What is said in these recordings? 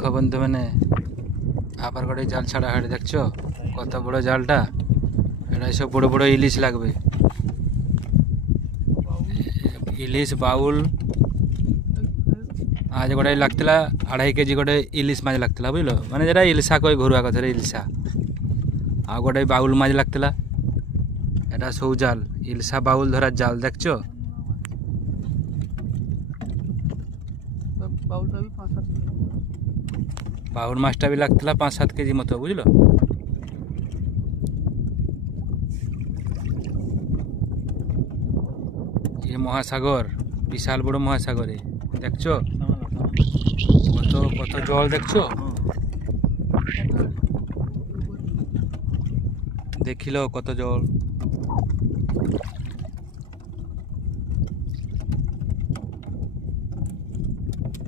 দেখো বন্ধু মানে আবার গোটে জাল ছাড়া হাড়ে দেখছো কত বড় জালটা। এটা সব বড় বড় ইলিশ লাগবে, ইলিশ বাউল। আজ গোটে লাগଥିଲା 2.5 কেজি গোটে ইলিশ মাছ লাগଥିଲା বুঝলো, মানে যেটা ইলিশা কই ঘরুয়া কথারে ইলিশা। আর গোটে বাউল মাছ লাগଥିଲା। এটা সৌ জাল ইলিশা বাউল ধরার জাল দেখছো। বাউল মাছটা भी লাগଥିଲା 5-7 কেজি মতো বুঝলো। ये মহাসাগর, বিশাল বড় মহাসাগরে দেখছো কত কত জল দেখছো। দেখিল কত জল।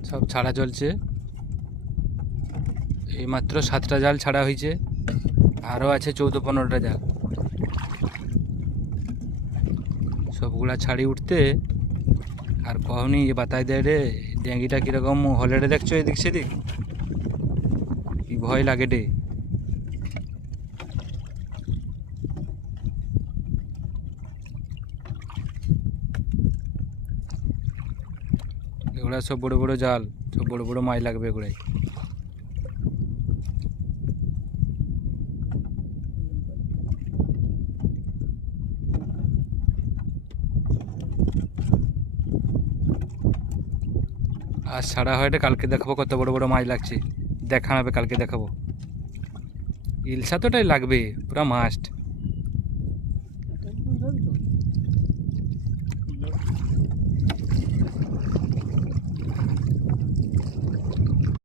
সব ছাড়া চলছে, এই মাত্র 7টা জাল ছাড়া হয়েছে, আরও আছে 14-15টা জাল। সবগুলা ছাড়ি উঠতে আর কখনই বাতাই দেয় রে। ড্যাঙ্গিটা কীরকম হলেটে দেখছো এদিক সেদিক, কি ভয় লাগে রে। এগুলা সব বড় বড় জাল, সব বড় বড় মাছ লাগবে এগুলাই। আজ ছাড়া হয় কালকে দেখাবো কত বড় বড় মাছ লাগছে, দেখা হবে কালকে দেখাবো। ইলশা তো এটাই লাগবে পুরা মাস্ট।